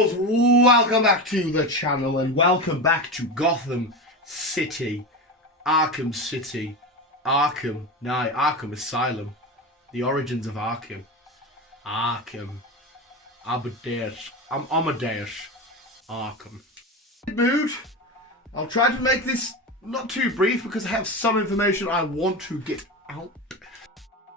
Criminals, welcome back to the channel and welcome back to Gotham City, Arkham City, Arkham Asylum, the origins of Arkham, Amadeus, Arkham. Mood. I'll try to make this not too brief because I have some information I want to get out.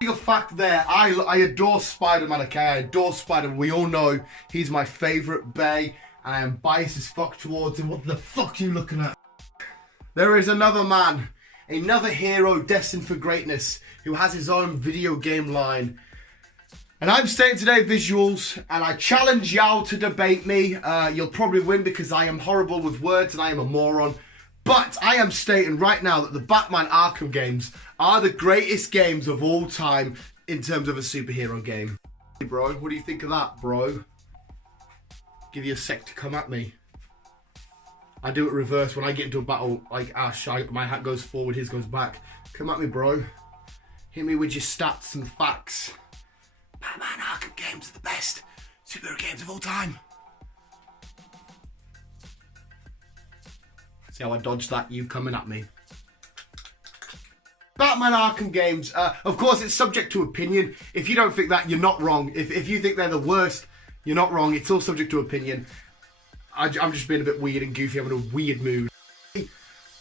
A fact there, I adore Spider-Man, okay? I adore Spider-Man. We all know he's my favourite Bay, and I am biased as fuck towards him. What the fuck are you looking at? There is another man, another hero destined for greatness, who has his own video game line. And I'm stating today, visuals, and I challenge y'all to debate me. You'll probably win because I am horrible with words and I am a moron. But I am stating right now that the Batman Arkham games are the greatest games of all time in terms of a superhero game. Hey bro, what do you think of that, bro? Give you a sec to come at me. I do it reverse. When I get into a battle like Ash, my hat goes forward, his goes back. Come at me, bro. Hit me with your stats and facts. Batman Arkham games are the best superhero games of all time. See how I dodged that? You coming at me. Batman Arkham games, of course it's subject to opinion. If you don't think that, you're not wrong. If you think they're the worst, you're not wrong. It's all subject to opinion. I'm just being a bit weird and goofy, having a weird mood.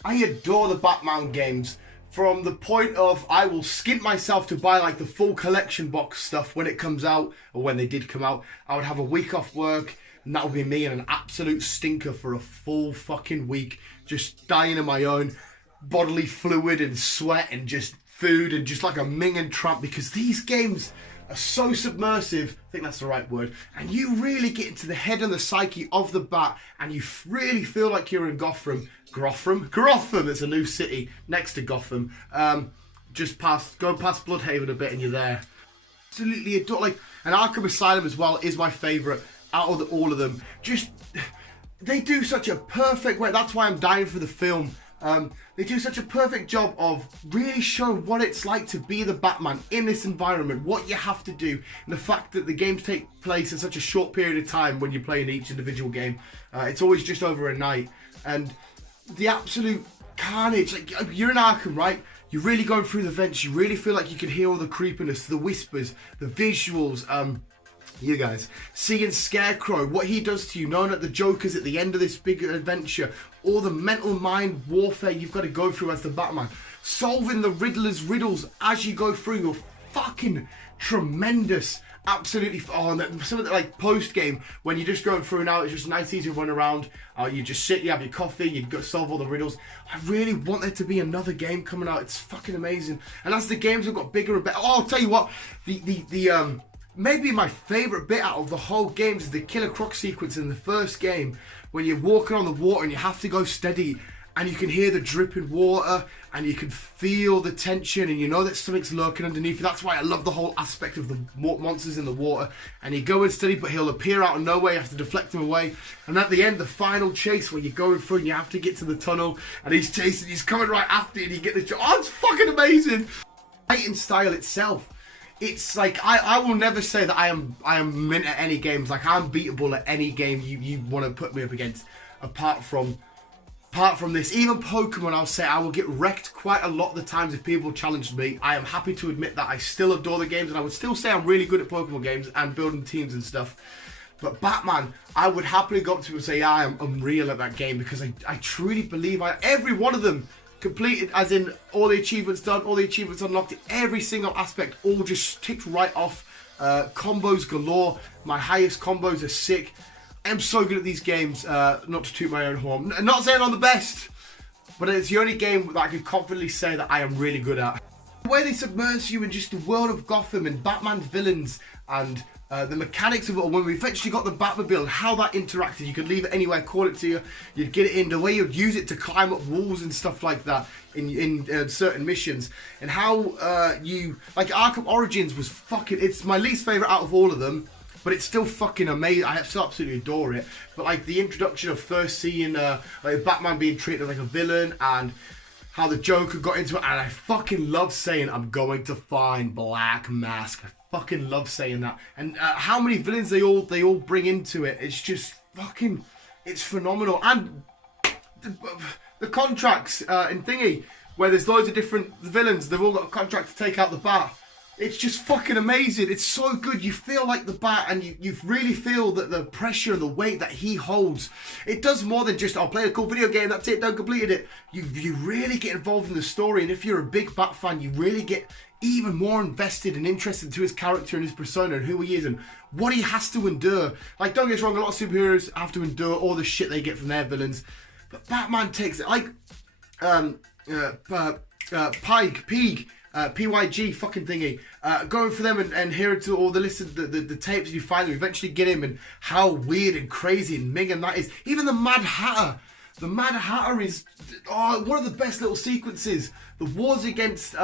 I adore the Batman games. From the point of, I will skint myself to buy like the full collection box stuff when it comes out, or when they did come out. I would have a week off work, and that would be me in an absolute stinker for a full fucking week, just dying of my own bodily fluid and sweat and just food and just like a minging tramp, because these games are so submersive, I think that's the right word, and you really get into the head and the psyche of the Bat, and you really feel like you're in Gotham, it's a new city next to Gotham, just go past Bloodhaven a bit and you're there. Absolutely adore, like, and Arkham Asylum as well is my favourite out of all of them. Just, they do such a perfect way, that's why I'm dying for the film. They do such a perfect job of really showing what it's like to be the Batman in this environment, what you have to do, and the fact that the games take place in such a short period of time when you're playing each individual game. It's always just over a night, and the absolute carnage, like, you're in Arkham, right? You're really going through the vents, you really feel like you can hear all the creepiness, the whispers, the visuals, you guys, seeing Scarecrow, what he does to you, knowing that the Joker's at the end of this big adventure, all the mental mind warfare you've got to go through as the Batman, solving the Riddler's riddles as you go through, you're fucking tremendous. Absolutely. Oh, and some of the like post game when you're just going through now, it's just nice, easy to run around. You just sit, you have your coffee, you go solve all the riddles. I really want there to be another game coming out. It's fucking amazing. And as the games have got bigger and better, oh, I'll tell you what, maybe my favourite bit out of the whole game is the Killer Croc sequence in the first game when you're walking on the water and you have to go steady and you can hear the dripping water and you can feel the tension and you know that something's lurking underneath. That's why I love the whole aspect of the monsters in the water, and you go in steady but he'll appear out of nowhere, you have to deflect him away, and at the end the final chase where you're going through and you have to get to the tunnel and he's chasing, he's coming right after you and you get the oh, it's fucking amazing. Fighting style itself, it's like, I will never say that I am mint at any games. Like, I'm beatable at any game you want to put me up against, apart from this. Even Pokemon, I'll say I will get wrecked quite a lot of the times if people challenge me. I am happy to admit that I still adore the games, and I would still say I'm really good at Pokemon games and building teams and stuff. But Batman, I would happily go up to people and say, yeah, I'm unreal at that game, because I truly believe every one of them completed, as in all the achievements done, all the achievements unlocked, every single aspect, all just ticked right off. Combos galore, my highest combos are sick. I am so good at these games, not to toot my own horn. Not saying I'm the best, but it's the only game that I can confidently say that I am really good at. The way they submerge you in just the world of Gotham and Batman's villains and the mechanics of it all, when we eventually got the Batmobile and how that interacted, you could leave it anywhere, call it to you, you'd get it in, the way you'd use it to climb up walls and stuff like that in certain missions, and how like Arkham Origins was fucking, it's my least favourite out of all of them, but it's still fucking amazing. I still absolutely adore it. But like the introduction of first seeing like Batman being treated like a villain and how the Joker got into it, and I fucking love saying I'm going to find Black Mask. I fucking love saying that, and how many villains they all bring into it. It's just fucking, it's phenomenal. And the contracts in Thingy, where there's loads of different villains, they've all got a contract to take out the Bat. It's just fucking amazing. It's so good. You feel like the Bat, and you really feel that the pressure and the weight that he holds. It does more than just, I'll play a cool video game, that's it, done, completed it. You really get involved in the story, and if you're a big Bat fan, you really get even more invested and interested into his character and his persona and who he is and what he has to endure. Like, don't get us wrong, a lot of superheroes have to endure all the shit they get from their villains, but Batman takes it. Like, PYG fucking thingy, going for them and hearing to all the list of the tapes, you find them, eventually get him, and how weird and crazy and minging that is. Even the Mad Hatter. The Mad Hatter is one of the best little sequences. The wars against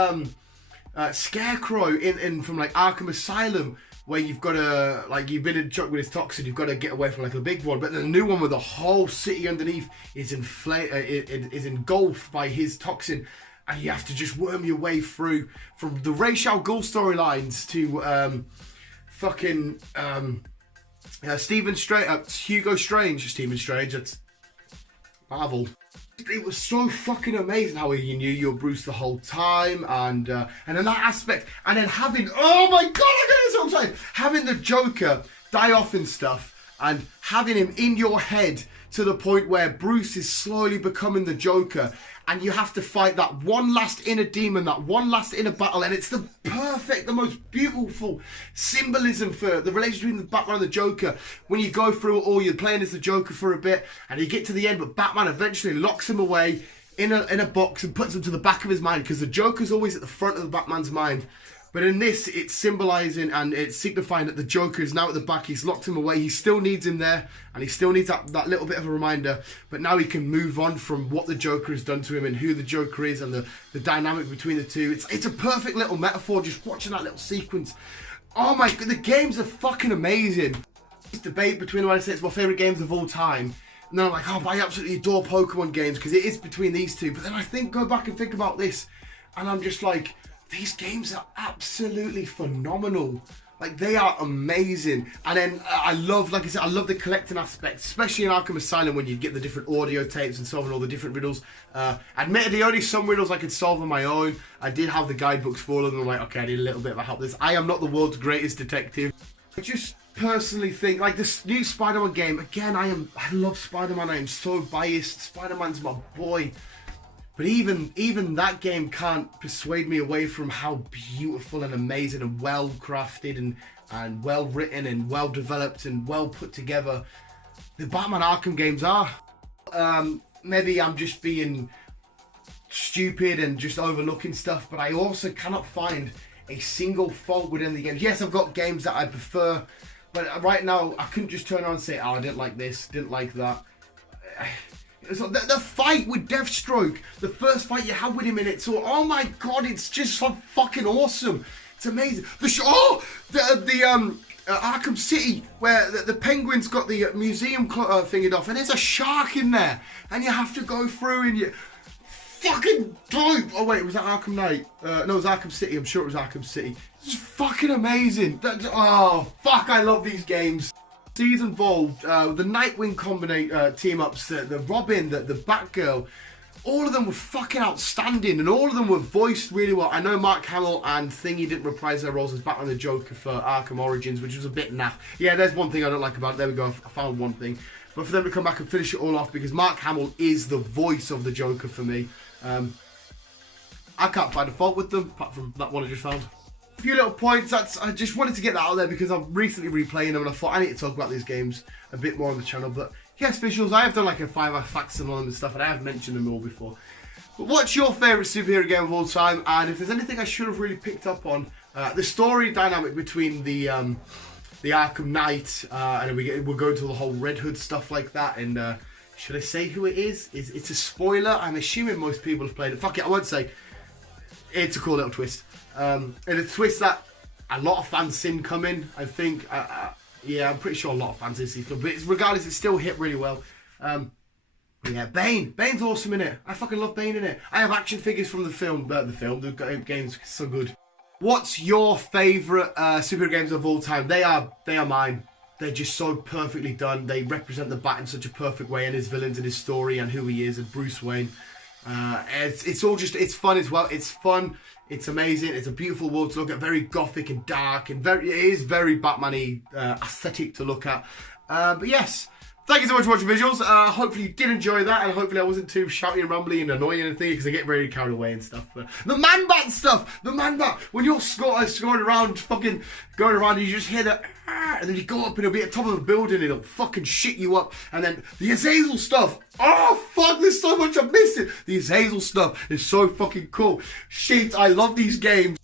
Scarecrow in from like Arkham Asylum, where you've got to, like, you've been in chuck with his toxin, you've got to get away from like a big one, but then the new one with the whole city underneath is is engulfed by his toxin, and you have to just worm your way through from the Ra's al Ghul storylines to Hugo Strange, Stephen Strange, that's Marvel. It was so fucking amazing how you knew you were Bruce the whole time, and in that aspect, and then having, oh my god, I get so excited, having the Joker die off and stuff, and having him in your head to the point where Bruce is slowly becoming the Joker, and you have to fight that one last inner demon, that one last inner battle, and it's the most beautiful symbolism for the relationship between the Batman and the Joker. When you go through it all, you're playing as the Joker for a bit, and you get to the end, but Batman eventually locks him away in a box and puts him to the back of his mind, because the Joker's always at the front of the Batman's mind. But in this, it's symbolising and it's signifying that the Joker is now at the back. He's locked him away. He still needs him there, and he still needs that little bit of a reminder. But now he can move on from what the Joker has done to him and who the Joker is and the dynamic between the two. It's a perfect little metaphor, just watching that little sequence. Oh my god, the games are fucking amazing. This debate between what I say it's my favourite games of all time. And then I'm like, oh, but I absolutely adore Pokemon games, because it is between these two. But then I go back and think about this, and I'm just like, these games are absolutely phenomenal. Like, they are amazing. And then I love, like I said, I love the collecting aspect, especially in Arkham Asylum when you get the different audio tapes and solving all the different riddles. Admittedly, only some riddles I could solve on my own. I did have the guidebooks for them. I'm like, okay, I need a little bit of help with this. I am not the world's greatest detective. I just personally think, like, this new Spider-Man game, again, I love Spider-Man. I am so biased. Spider-Man's my boy. But even that game can't persuade me away from how beautiful and amazing and well crafted and well written and well developed and well put together the Batman Arkham games are. Maybe I'm just being stupid and just overlooking stuff, but I also cannot find a single fault within the game. Yes, I've got games that I prefer, but right now I couldn't just turn around and say, oh, I didn't like this, didn't like that. So the fight with Deathstroke, the first fight you had with him in it, so oh my god, it's just so fucking awesome. It's amazing. The Arkham City, where the Penguin's got the museum thingied off, and there's a shark in there, and you have to go through and you fucking dope. Oh wait, was that Arkham Knight? No, it was Arkham City. I'm sure it was Arkham City. It's fucking amazing. Oh fuck, I love these games. He's involved, the Nightwing team-ups, the Robin, the Batgirl, all of them were fucking outstanding, and all of them were voiced really well. I know Mark Hamill and Thingy didn't reprise their roles as Batman and the Joker for Arkham Origins, which was a bit naff. Yeah, there's one thing I don't like about it. There we go, I found one thing. But for them to come back and finish it all off, because Mark Hamill is the voice of the Joker for me. I can't find a fault with them, apart from that one I just found. A few little points, I just wanted to get that out there because I'm recently replaying them and I thought I need to talk about these games a bit more on the channel. But yes, visuals, I have done like a 5-hour facsimile on them and stuff, and I have mentioned them all before. But what's your favourite superhero game of all time? And if there's anything I should have really picked up on, the story dynamic between the Arkham Knight, and we'll go into the whole Red Hood stuff like that. And should I say who it is? It's a spoiler. I'm assuming most people have played it. Fuck it, I won't say. It's a cool little twist. And a twist that a lot of fans seen coming, I think. Yeah, I'm pretty sure a lot of fans did see coming. But regardless, it still hit really well. Yeah, Bane. Bane's awesome in it. I fucking love Bane in it. I have action figures from the game's so good. What's your favourite superhero games of all time? They are mine. they're just so perfectly done. They represent the Bat in such a perfect way, and his villains and his story and who he is and Bruce Wayne. It's all just, it's fun as well. It's fun. It's amazing. It's a beautiful world to look at. Very gothic and dark, and it is very Batman-y aesthetic to look at. But yes, thank you so much for watching visuals. Hopefully you did enjoy that, and hopefully I wasn't too shouty and rumbly and annoying and thing, because I get very carried away and stuff. But the Man-Bat stuff! The Man-Bat! When you're scoring around, fucking going around, and you just hear that, and then you go up and it'll be at the top of a building and it'll fucking shit you up. And then the Azazel stuff. Oh, fuck, there's so much I'm missing. The Azazel stuff is so fucking cool. Shit, I love these games.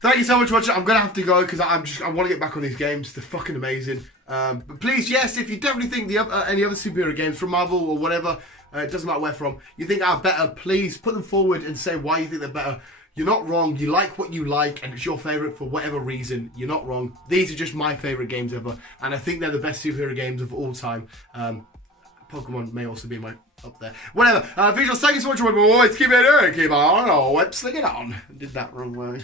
Thank you so much for watching. I'm gonna have to go because I want to get back on these games. They're fucking amazing. But please, yes, if you definitely think any other superhero games from Marvel or whatever, it doesn't matter where from, you think are better, please put them forward and say why you think they're better. You're not wrong. You like what you like, and it's your favourite for whatever reason. You're not wrong. These are just my favourite games ever, and I think they're the best superhero games of all time. Pokemon may also be up there. Whatever. Visuals, thank you so much for watching. Always keep it on. Keep on. Oh, sling it on. Did that wrong way.